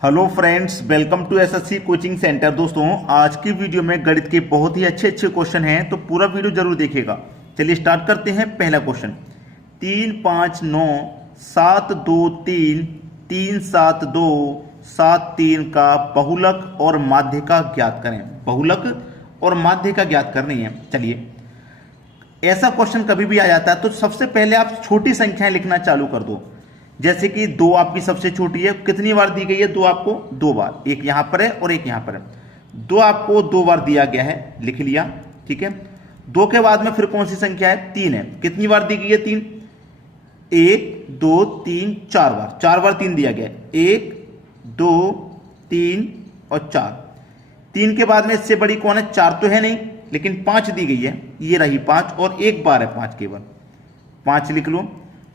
Hello friends, welcome to SSC coaching centre. दोस्तों, आज की वीडियो में गणित के बहुत ही अच्छे क्वेश्चन हैं, तो पूरा वीडियो जरूर देखिएगा। चलिए स्टार्ट करते हैं। पहला क्वेश्चन, 3 5 9 7 2 3 3 7 2 7 3 का बहुलक और माध्य का ज्ञात करें। बहुलक और माध्य का ज्ञात करनी है। चलिए, ऐसा क्वेश्चन कभी भी आ जाता है तो सबसे पहले आप छोटी संख्याएं लिखना चालू कर दो। जैसे कि 2 आपकी सबसे छोटी है, कितनी बार दी गई है? 2 आपको 2 बार, एक यहां पर है और एक यहां पर है। 2 आपको 2 बार दिया गया है, लिख लिया, ठीक है। 2 के बाद में फिर कौन सी संख्या है? 3 है। कितनी बार दी गई है? 3। 1 2 3 4 बार, 4 बार 3 दिया गया है। 1 2 3 और 4। 3 के बाद में इससे बड़ी कौन है? 4 तो है नहीं, लेकिन 5 दी गई है, ये रही 5, और एक बार है 5 केवल, 5 लिख लो।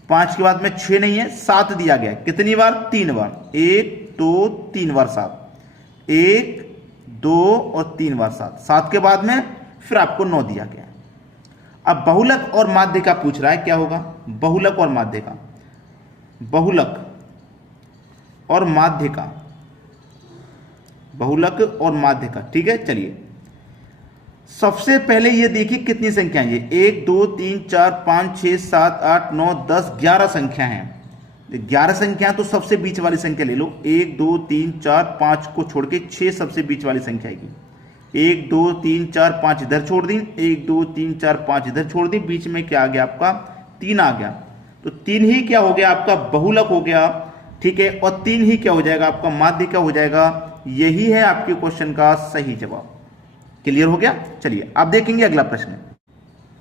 5 के बाद में 6 नहीं है, 7 दिया गया है। कितनी बार? 3 बार, 1 2 3 बार 7, 1 2 और 3 बार 7। 7 के बाद में फिर आपको 9 दिया गया है। अब बहुलक और माध्य का पूछ रहा है, क्या होगा? बहुलक और माध्य का, बहुलक और माध्य का, बहुलक और माध्य का, ठीक है। चलिए, सबसे पहले ये देखिए कितनी संख्याएं, ये 1 2 3 4 5 6 7 8 9 10 11 संख्या हैं। 11 संख्या तो सबसे बीच वाली संख्या ले लो। 1 2 3 4 5 को छोड़ के 6 सबसे बीच वाली संख्या आएगी। 1 2 3 4 5 इधर छोड़ दी, 1 2 3 4 5 इधर छोड़ दी, बीच में क्या आ गया आपका? 3 आ गया। तो 3 ही क्या हो गया आपका? बहुलक हो गया, ठीक है। और 3 ही क्या हो जाएगा आपका? माध्य का हो जाएगा। यही है आपके क्वेश्चन का सही जवाब। क्लियर हो गया? चलिए अब देखेंगे अगला प्रश्न।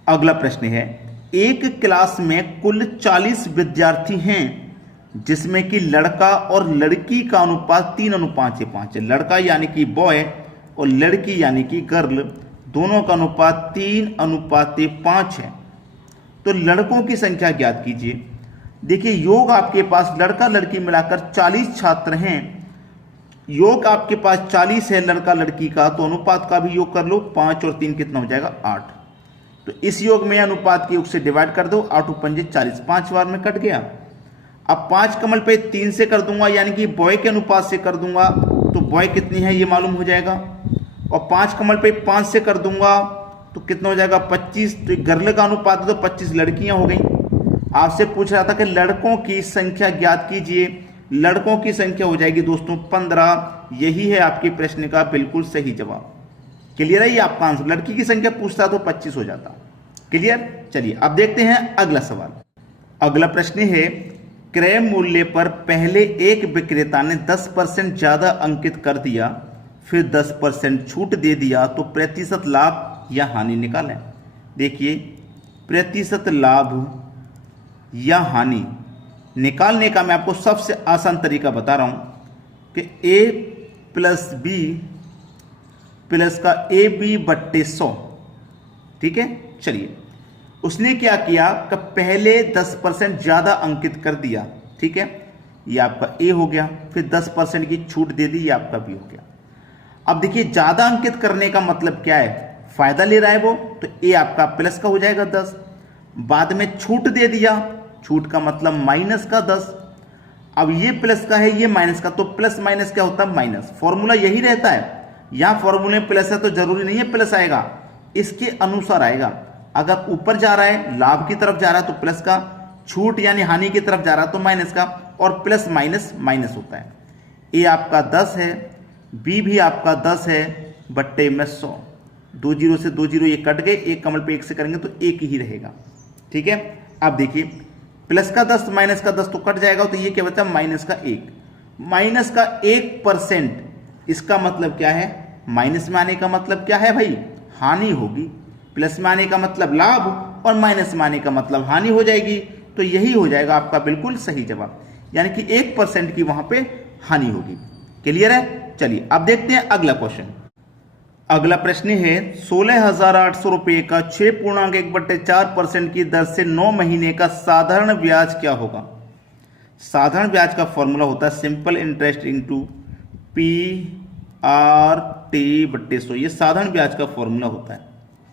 अगला प्रश्न है, एक क्लास में कुल 40 विद्यार्थी हैं, जिसमें कि लड़का और लड़की का अनुपात 3:5 है। लड़का यानी कि बॉय और लड़की यानी कि गर्ल, दोनों का अनुपात 3:5 है। तो लड़कों की संख्या ज्ञात कीजिए। देखिए, योग आपके पास लड़का लड़की मिलाकर 40 छात्र हैं। योग आपके पास 40 है लड़का लड़की का, तो अनुपात का भी योग कर लो। 5 और 3 कितना हो जाएगा? 8। तो इस योग में अनुपात के योग से डिवाइड कर दो। 8 × 5 = 40, 5 बार में कट गया। अब 5 कमल पे 3 से कर दूंगा, यानी कि बॉय के अनुपात से कर दूंगा, तो बॉय कितनी है ये मालूम हो जाएगा। और 5 कमल पे 5 से कर दूंगा तो कितना हो जाएगा? 25। तो गर्ल का अनुपात है तो 25 लड़कियां हो गई। आपसे पूछ रहा था कि लड़कों की संख्या ज्ञात कीजिए। लड़कों की संख्या हो जाएगी दोस्तों 15। यही है आपके प्रश्न का बिल्कुल सही जवाब। क्लियर है ये आपका आंसर? लड़की की संख्या पूछता तो 25 हो जाता। क्लियर? चलिए अब देखते हैं अगला सवाल। अगला प्रश्न है, क्रय मूल्य पर पहले एक विक्रेता ने 10% ज्यादा अंकित कर दिया, फिर 10% छूट दे दिया, तो प्रतिशत लाभ या हानि निकालें। देखिए, प्रतिशत लाभ या हानि निकालने का मैं आपको सबसे आसान तरीका बता रहा हूं कि a + b प्लस का AB/100, ठीक है। चलिए, उसने क्या किया कि पहले 10% ज्यादा अंकित कर दिया, ठीक है, ये आपका a हो गया। फिर 10% की छूट दे दी, ये आपका b हो गया। अब देखिए, ज्यादा अंकित करने का मतलब क्या है? फायदा ले रहा है वो, तो a आपका प्लस का हो जाएगा 10। बाद में छूट दे दिया, छूट का मतलब माइनस का 10। अब ये प्लस का है, ये माइनस का, तो प्लस माइनस क्या होता है? माइनस। फॉर्मूला यही रहता है। यहां फॉर्मूले में प्लस है तो जरूरी नहीं है प्लस आएगा, इसके अनुसार आएगा। अगर ऊपर जा रहा है, लाभ की तरफ जा रहा है, तो प्लस का, छूट यानी हानि की तरफ जा रहा है तो माइनस का, और प्लस माइनस माइनस होता है। ए आपका 10 है, बी भी आपका 10 है, बट्टे में 100। 2 जीरो से 2 जीरो ये कट गए, एक कमल पे 1 से करेंगे तो 1 ही रहेगा, ठीक है। अब देखिए, प्लस का 10 माइनस का 10 तो कट जाएगा, तो ये क्या बचा? माइनस का 1। माइनस का 1%, इसका मतलब क्या है? माइनस में आने का मतलब क्या है भाई? हानि होगी। प्लस में आने का मतलब लाभ, और माइनस में आने का मतलब हानि हो जाएगी। तो यही हो जाएगा आपका बिल्कुल सही जवाब, यानी कि 1% की वहां पे हानि होगी। क्लियर है? चलिए अब देखते हैं अगला क्वेश्चन। अगला प्रश्न है, 16,800 रुपये का 6.1/4% की दर से 9 महीने का साधारण ब्याज क्या होगा? साधारण ब्याज का फॉर्मूला होता है सिंपल इंटरेस्ट इंटू PRT/100। ये साधारण ब्याज का फॉर्मूला होता है,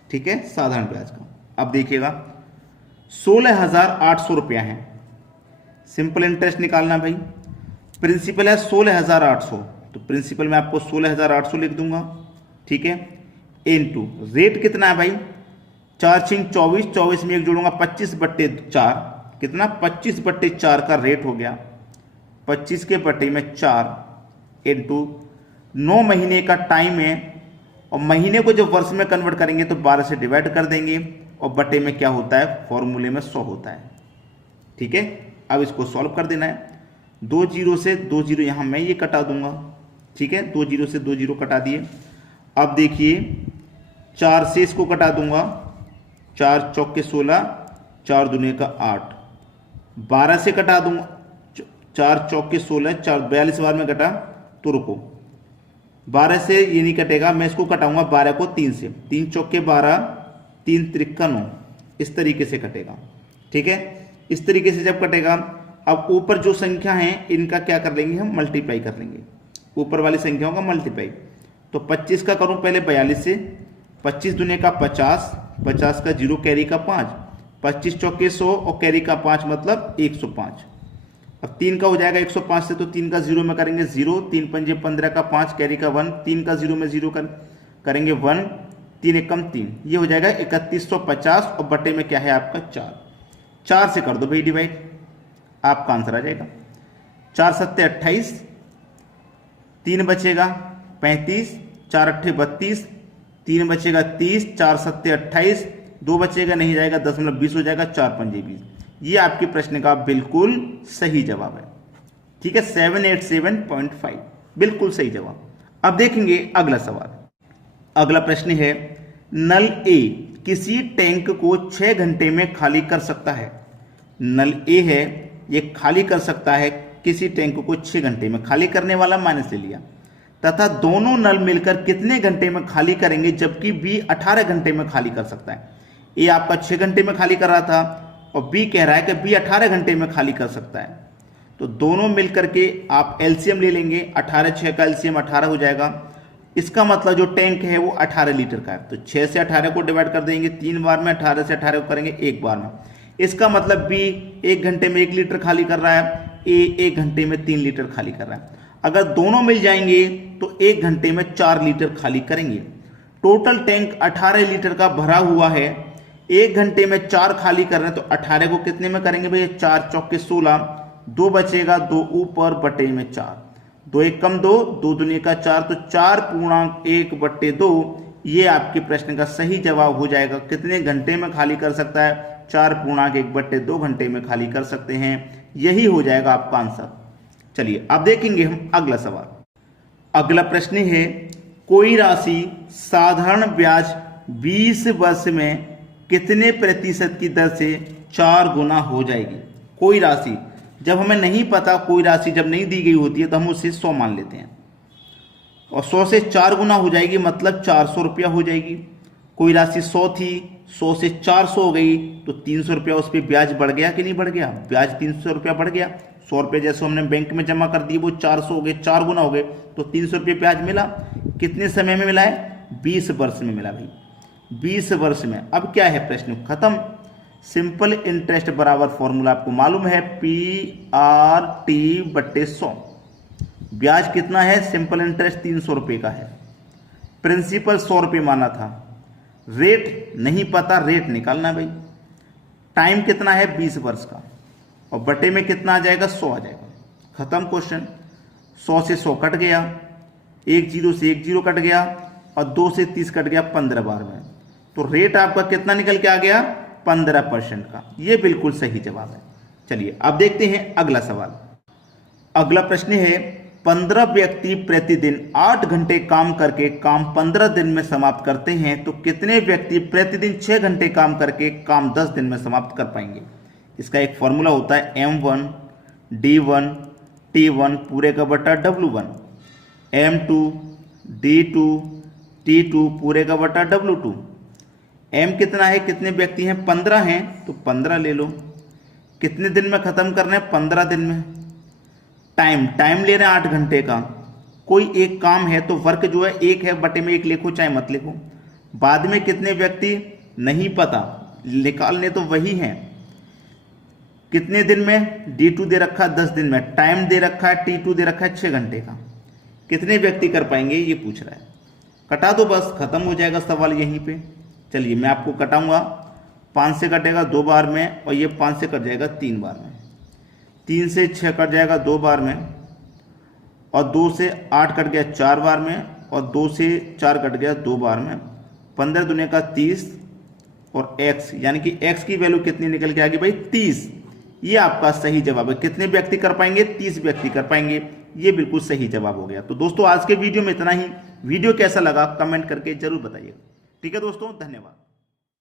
ठीक है, साधारण ब्याज का। अब देखिएगा, 16,800 रुपया है, सिंपल इंटरेस्ट निकालना भाई। प्रिंसिपल है 16,800, तो प्रिंसिपल में आपको 16,800 लिख दूंगा, ठीक है। इनटू रेट कितना है भाई, 4 छिंग 24, 24 में एक जोड़ूंगा 25/4, कितना 25/4 का रेट हो गया, 25 के बटे में 4 इनटू 9 महीने का टाइम है, और महीने को जब वर्ष में कन्वर्ट करेंगे तो 12 से डिवाइड कर देंगे, और बटे में क्या होता है, फॉर्मूले में 100 होता है, ठीक है। अब इसको सॉल्व कर देना है, 2 जीरो से 2 जीरो यहाँ मैं ये कटा दूंगा, ठीक है, 2 जीरो से 2 जीरो कटा दिए। अब देखिए 4 से इसको कटा दूंगा, 4 चौके 16, 4 दूने का 8, 12 से कटा दूंगा, 4 चौके 16, 4 42 बार में कटा, तो रुको 12 से ये नहीं कटेगा, मैं इसको कटाऊंगा 12 को 3 से, 3 चौके 12, 3 त्रिका 9, इस तरीके से कटेगा, ठीक है। इस तरीके से जब कटेगा, अब ऊपर जो संख्या है इनका क्या कर लेंगे हम, मल्टीप्लाई कर लेंगे, ऊपर वाली संख्याओं का मल्टीप्लाई। तो 25 का करूं पहले 42 से, 25 दूने का 50, 50 का 0 कैरी का 5, 25 चौके 100 और कैरी का 5 मतलब 105। अब 3 का हो जाएगा 105 से, तो 3 का 0 में करेंगे 0, 3 पंजे 15 का 5 कैरी का 1, 3 का 0 में 0 करेंगे 1, 3 एकम 3, ये हो जाएगा 3150, और बटे में क्या है आपका 4, 4 से कर दो भाई डिवाइड, आपका आंसर आ जाएगा 4 सत्ते 28, 3 बचेगा 35, 4 अट्ठे 32, 3 बचेगा 30, 4 सत्ते 28, 2 बचेगा नहीं जाएगा 10.20 हो जाएगा, 4 पंजे 20। ये आपके प्रश्न का बिल्कुल सही जवाब है, ठीक है, 787.5 बिल्कुल सही जवाब। अब देखेंगे अगला सवाल। अगला प्रश्न है, नल ए किसी टैंक को 6 घंटे में खाली कर सकता है। नल ए है, ये खाली कर सकता है किसी टैंक को 6 घंटे में, खाली करने वाला माइनस ले लिया, तथा दोनों नल मिलकर कितने घंटे में खाली करेंगे, जबकि बी 18 घंटे में खाली कर सकता है। ए आपका 6 घंटे में खाली कर रहा था, और बी कह रहा है कि बी 18 घंटे में खाली कर सकता है। तो दोनों मिलकर के आप एलसीएम ले लेंगे, 18 6 का एलसीएम 18 हो जाएगा। इसका मतलब जो टैंक है वो 18 लीटर का है, तो 6 से 18 को डिवाइड कर देंगे 3 बार में, 18 से 18 को करेंगे 1 बार में। इसका मतलब बी 1 घंटे में 1 लीटर खाली कर रहा है, ए 1 घंटे में 3 लीटर खाली कर रहा है। अगर दोनों मिल जाएंगे तो 1 घंटे में 4 लीटर खाली करेंगे। टोटल टैंक 18 लीटर का भरा हुआ है, 1 घंटे में 4 खाली कर रहे हैं, तो 18 को कितने में करेंगे भैया, 4 चौके 16, 2 बचेगा, 2 ऊपर बटे में 4, 2 एकम 2, 2 दूनी का 4, तो 4.1/2 ये आपके प्रश्न का सही जवाब हो जाएगा। कितने घंटे में खाली कर सकता है, 4.1/2 घंटे में खाली कर सकते हैं, यही हो जाएगा आपका आंसर। चलिए अब देखेंगे हम अगला सवाल। अगला प्रश्न है, कोई राशि साधारण ब्याज 20 वर्ष में कितने प्रतिशत की दर से 4 गुना हो जाएगी। कोई राशि, जब हमें नहीं पता, कोई राशि जब नहीं दी गई होती है तो हम उसे 100 मान लेते हैं, और 100 से 4 गुना हो जाएगी मतलब 400 रुपया हो जाएगी। कोई राशि 100 थी, 100 से 400 हो गई, तो 300 रुपया उस पर ब्याज बढ़ गया कि नहीं बढ़ गया, ब्याज 300 रुपया बढ़ गया। 100 रुपये जैसे हमने बैंक में जमा कर दिए वो 400 हो गए, 4 गुना हो गए, तो 300 रुपये ब्याज मिला। कितने समय में मिला है, 20 वर्ष में मिला भाई, 20 वर्ष में। अब क्या है, प्रश्न खत्म। सिंपल इंटरेस्ट बराबर फॉर्मूला आपको मालूम है, PRT/100। ब्याज कितना है, सिंपल इंटरेस्ट 300 रुपये का है, प्रिंसिपल 100 रुपये माना था, रेट नहीं पता, रेट निकालना भाई। टाइम कितना है, 20 वर्ष का, और बटे में कितना आ जाएगा, 100 आ जाएगा। खत्म क्वेश्चन। 100 से 100 कट गया, 1 जीरो से 1 जीरो कट गया, और 2 से 30 कट गया 15 बार में, तो रेट आपका कितना निकल के आ गया, 15% का। ये बिल्कुल सही जवाब है। चलिए अब देखते हैं अगला सवाल। अगला प्रश्न है, 15 व्यक्ति प्रतिदिन 8 घंटे काम करके काम 15 दिन में समाप्त करते हैं, तो कितने व्यक्ति प्रतिदिन 6 घंटे काम करके काम 10 दिन में समाप्त कर पाएंगे। इसका एक फॉर्मूला होता है M1 D1 T1 पूरे का बटा W1, M2 D2 T2 पूरे का बटा W2। M कितना है, कितने व्यक्ति हैं, 15 हैं, तो 15 ले लो। कितने दिन में खत्म करना है, 15 दिन में। टाइम ले रहे हैं 8 घंटे का। कोई एक काम है तो वर्क जो है 1 है, बटे में 1 लिखो चाहे मत लिखो। बाद में कितने व्यक्ति नहीं पता, निकालने तो वही हैं। कितने दिन में, D2 दे रखा है 10 दिन में, टाइम दे रखा है T2 दे रखा है 6 घंटे का। कितने व्यक्ति कर पाएंगे ये पूछ रहा है। कटा दो, बस खत्म हो जाएगा सवाल यहीं पे। चलिए मैं आपको कटाऊंगा, 5 से कटेगा 2 बार में, और ये 5 से कट जाएगा 3 बार में, 3 से 6 कट जाएगा 2 बार में, और 2 से 8 कट गया 4 बार में, और 2 से 4 कट गया 2 बार में। 15 दुनिया का 30, और x यानी कि x की वैल्यू कितनी निकल के आएगी भाई 30। ये आपका सही जवाब है। कितने व्यक्ति कर पाएंगे, 30 व्यक्ति कर पाएंगे। ये बिल्कुल सही जवाब हो गया। तो दोस्तों आज के वीडियो में इतना ही। वीडियो कैसा लगा कमेंट करके जरूर बताइएगा। ठीक है दोस्तों, धन्यवाद।